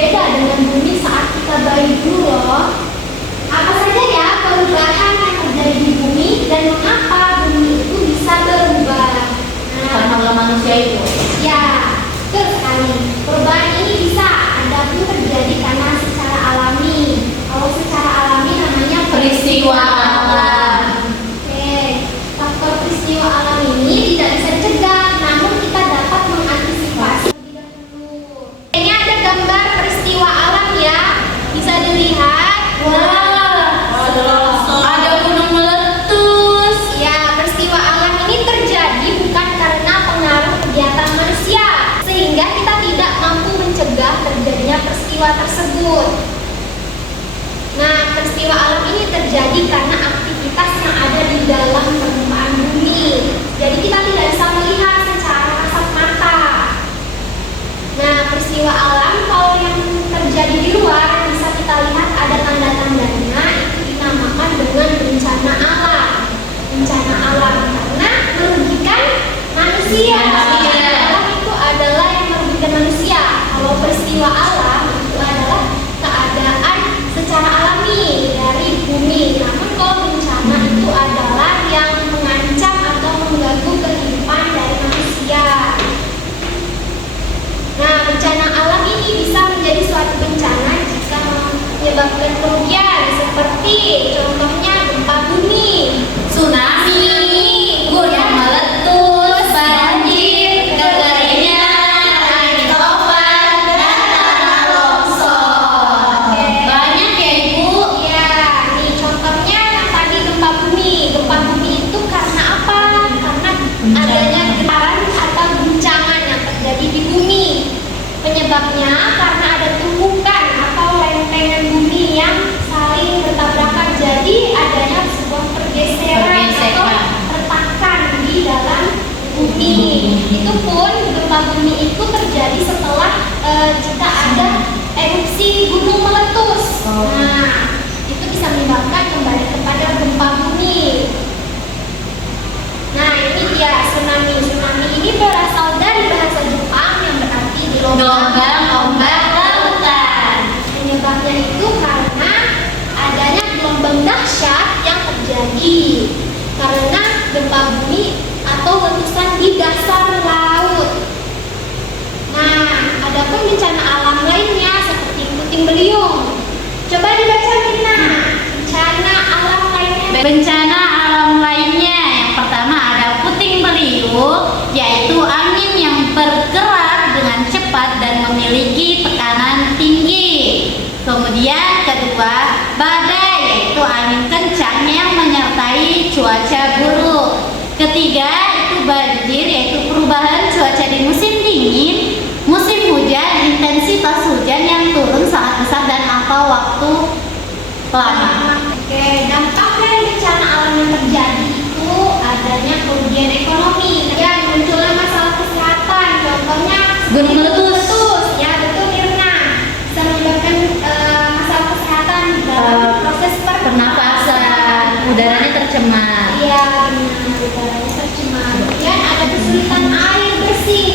berbeda dengan bumi saat kita bayi dulu loh. Apa saja ya perubahan yang terjadi di bumi dan mengapa bumi itu bisa berubah? Karena manusia itu. Ya, betul sekali. Perubahan ini bisa ada pun terjadi karena secara alami. Kalau secara alami namanya Peristiwa alam. Oke, faktor peristiwa alam ini tidak bisa dicegah, namun kita dapat mengantisipasi lebih dahulu. Ini ada gambar peristiwa alam ya, bisa dilihat. Ada gunung meletus. Ya, peristiwa alam ini terjadi bukan karena pengaruh kegiatan manusia, sehingga kita tidak mampu mencegah terjadinya peristiwa tersebut. Nah, peristiwa alam ini terjadi karena aktivitas yang ada di dalam permukaan bumi. Jadi kita tidak bisa melihat secara kasat mata. Nah, peristiwa alam kalau yang terjadi di luar bisa kita lihat ada tanda-tandanya, itu dinamakan dengan bencana alam. Bencana alam karena merugikan manusia. Alam itu adalah yang merugikan manusia. Kalau peristiwa alam itu adalah keadaan secara alami dari bumi. Namun kalau bencana itu adalah yang mengancam atau mengganggu kehidupan dari manusia. Nah, bencana alam ini bisa menjadi suatu bencana jika menyebabkan kerugian seperti contohnya gempa bumi, Tsunami, gunung meletus, banjir, kekeringan, angin topan, dan tanah longsor. Banyak ya Ibu. Ya, nih contohnya yang tadi gempa bumi. Gempa bumi itu karena apa? Karena adanya getaran atau guncangan yang terjadi di bumi. Penyebabnya karena ada tumpukan atau lempengan bumi yang saling bertabrakan. Jadi adanya sebuah pergeseran atau retakan di dalam bumi. Itu pun gempa bumi itu terjadi setelah jika ada erupsi gunung meletus. Nah, itu bisa menyebabkan kembali kepada gempa bumi. Nah, ini dia tsunami. Tsunami ini berasal dari bahasa Jepang yang berarti Gelombang ombak lautan. Penyebabnya itu karena adanya gelombang dahsyat yang terjadi karena gempa bumi atau letusan di dasar laut. Nah, adapun bencana alam lainnya seperti puting beliung. Coba dibaca Mina. Bencana alam lainnya. Bencana alam lainnya yang pertama ada puting beliung, yaitu angin yang bergerak dengan cepat dan memiliki tekanan tinggi. Kemudian kedua, badai, yaitu angin kencang yang menyertai cuaca buruk. Ketiga, itu banjir, yaitu perubahan cuaca di musim dingin, musim hujan, intensitas hujan yang turun sangat besar dan atau waktu lama. Oke, dampak dari bencana alam yang terjadi itu adanya kerugian ekonomi dan munculnya masalah kesehatan. Contohnya Gunung meletus. Ya betul Mirna. Bisa menyebabkan masalah kesehatan dalam proses Pernapasan, udaranya tercemar. Iya benar, udaranya tercemar. Kemudian ada kesulitan air bersih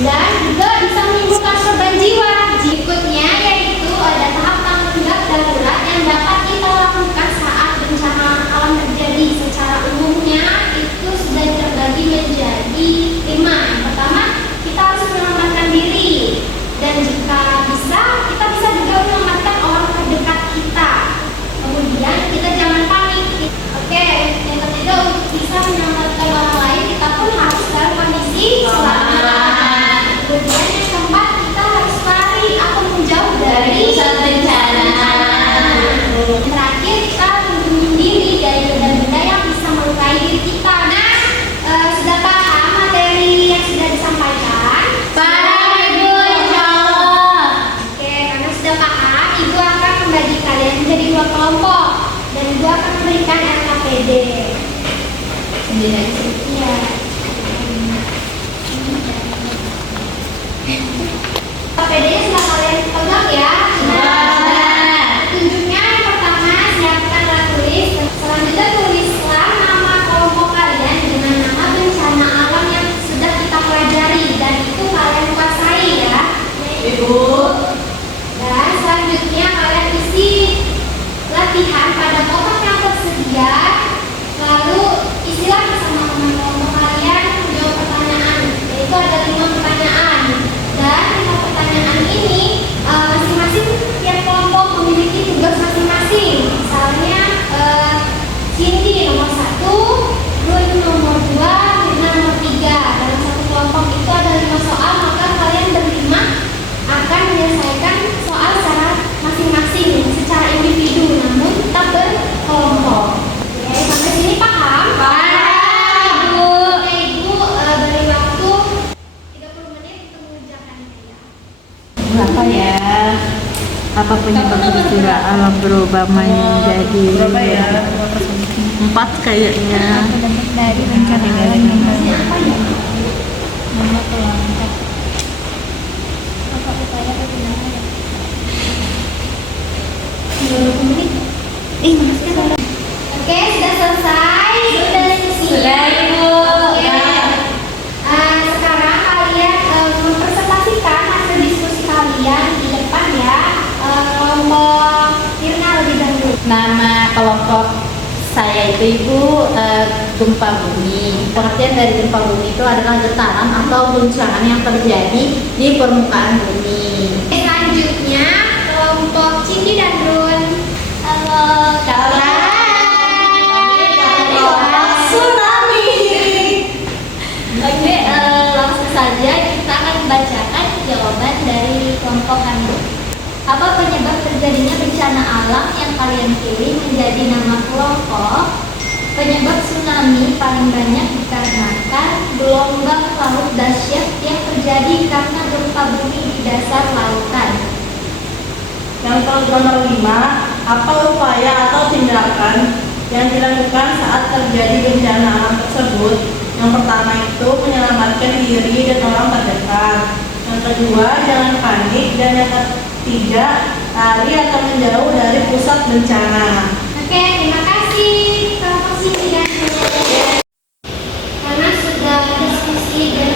dan juga bisa menimbulkan korban jiwa. Berikutnya yaitu ada tahap tanggap darurat yang dapat kita lakukan saat bencana alam terjadi. Secara umumnya itu sudah terbagi menjadi 5. Yang pertama, kita harus menyelamatkan diri, dan jika bisa, kita bisa juga menyelamatkan orang terdekat kita. Kemudian kita jangan panik. Oke, yang ketiga, untuk bisa menyelamatkan orang lain, kita pun harus dalam kondisi selamat. Kemudian yang keempat, kita harus lari atau menjauh dari Pusat bencana. Terakhir, kita melindungi diri dari benda-benda yang bisa melukai diri kita. Nah, sudah paham materi yang sudah disampaikan? Paham Ibu, insya Allah. Oke, karena sudah paham, Ibu akan membagi kalian menjadi 2 kelompok dan Ibu akan memberikan RKPD. Sendiri aja. Iya. RKPD-nya sudah kalian pegang ya? Tunjuknya yang pertama, siapkan alat tulis. Selanjutnya tulislah nama kelompok kalian dengan nama bencana alam yang sudah kita pelajari dan itu kalian kuasai ya. Ibu. Apa ya? Apa penyebab peristiwa alam berubah menjadi Berapa ya? 4 kayaknya. Dari bencana alam yang Oke, sudah selesai. Sudah diskusi. Sudah, Ibu. Oke. Sekarang kalian mempresentasikan hasil diskusi kalian di depan ya. Kelompok Irna lebih dahulu. Nama kelompok saya itu Ibu gempa bumi. Pengertian dari gempa bumi itu adalah getaran atau guncangan yang terjadi di permukaan bumi. Selanjutnya kelompok Cindy dan Run. Halo kalian. Tsunami. Oke, langsung saja kita akan membacakan jawaban dari kelompok kami. Apa penyebab terjadinya bencana alam yang kalian pilih menjadi nama kelompok? Penyebab tsunami paling banyak dikarenakan gelombang laut dahsyat yang terjadi karena gempa bumi di dasar lautan. Yang nomor 5, apa upaya atau tindakan yang dilakukan saat terjadi bencana alam tersebut? Yang pertama itu menyelamatkan diri dan orang terdekat. Yang kedua, jangan panik. Dan yang ketiga, lari atau menjauh dari pusat bencana. Oke, terima kasih kelompok Cindy dan Run. Karena sudah diskusi dan